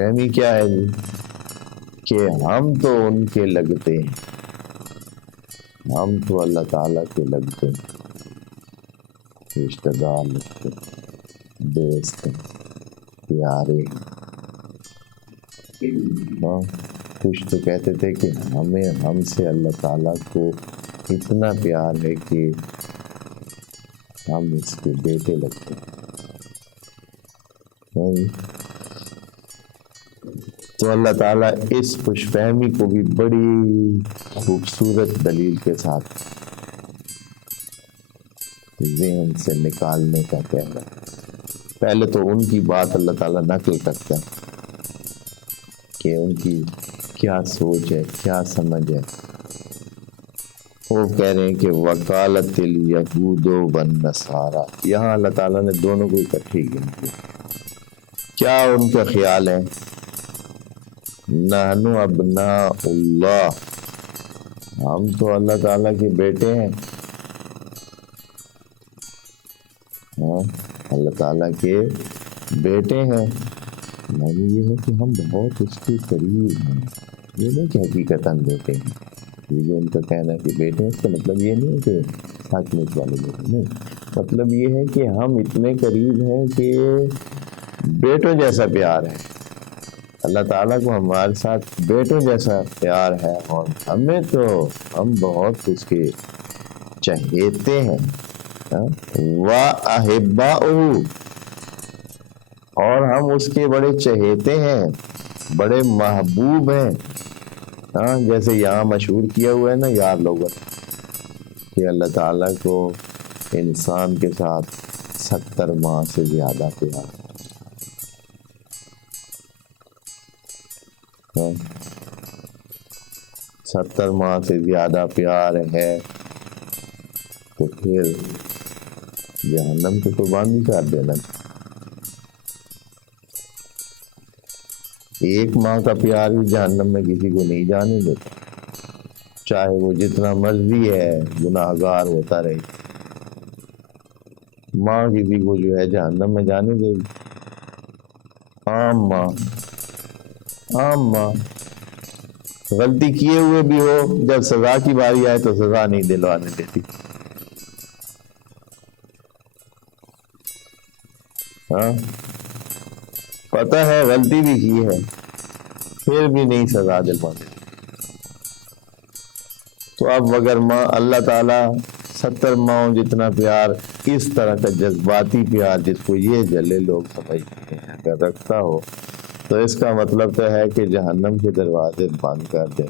فہمی کیا ہے جی کہ ہم تو ان کے لگتے ہیں، ہم تو اللہ تعالیٰ کے لگتے ہیں، رشتہ دار لگتے ہیں، دوست ہیں، پیارے ہیں۔ کچھ تو کہتے تھے کہ ہم سے اللہ تعالیٰ کو اتنا پیار ہے کہ ہم اس کے بیٹے لگتے ہیں۔ تو اللہ تعالیٰ اس خوش فہمی کو بھی بڑی خوبصورت دلیل کے ساتھ ذہن سے نکالنے کا کہہ رہا ہے۔ پہلے تو ان کی بات اللہ تعالیٰ نقل کرتا ہے کہ ان کی کیا سوچ ہے، کیا سمجھ ہے۔ وہ کہہ رہے ہیں کہ وکالت الیہود والنصارا، یہاں اللہ تعالیٰ نے دونوں کو اکٹھے گن کیا۔ کیا ان کا خیال ہے؟ نحن ابناء اللہ، ہم تو اللہ تعالیٰ کے بیٹے ہیں۔ اللہ تعالیٰ کے بیٹے ہیں، معنی یہ ہے کہ ہم بہت اس کے قریب ہیں۔ یہ نہیں کہ حقیقتاً بیٹے ہیں، یہ جو ان کا کہنا ہے کہ بیٹے ہیں، اس کا مطلب یہ نہیں ہے کہ سچ مچ والے بیٹے نہیں، مطلب یہ ہے کہ ہم اتنے قریب ہیں کہ بیٹوں جیسا پیار ہے۔ اللہ تعالیٰ کو ہمارے ساتھ بیٹوں جیسا پیار ہے، اور ہم بہت اس کے چہیتے ہیں۔ وَأَحِبَّاؤُهُ، اور ہم اس کے بڑے چہیتے ہیں، بڑے محبوب ہیں۔ جیسے یہاں مشہور کیا ہوا ہے نا یار لوگوں کہ اللہ تعالیٰ کو انسان کے ساتھ 70 ماہ سے زیادہ پیار ہے، 70 ماہ سے زیادہ پیار ہے، تو پھر جہنم کو قربان بھی کر دینا۔ 1 ماہ کا پیار بھی جہنم میں کسی کو نہیں جانے دیتا، چاہے وہ جتنا مرضی ہے گناہگار ہوتا رہے۔ ماں کسی کو جو ہے جہنم میں جانے دے گی، عام ماں غلطی کیے ہوئے بھی ہو، جب سزا کی باری آئے تو سزا نہیں دلوانے دیتی۔ پتہ ہے غلطی بھی کی ہے، پھر بھی نہیں سزا دلوانے۔ تو اب اگر اللہ تعالیٰ 70 ماہوں جتنا پیار، اس طرح کا جذباتی پیار جس کو یہ جلے لوگ سمجھتے ہیں اگر رکھتا ہو، تو اس کا مطلب تو ہے کہ جہنم کے دروازے بند کر دیں۔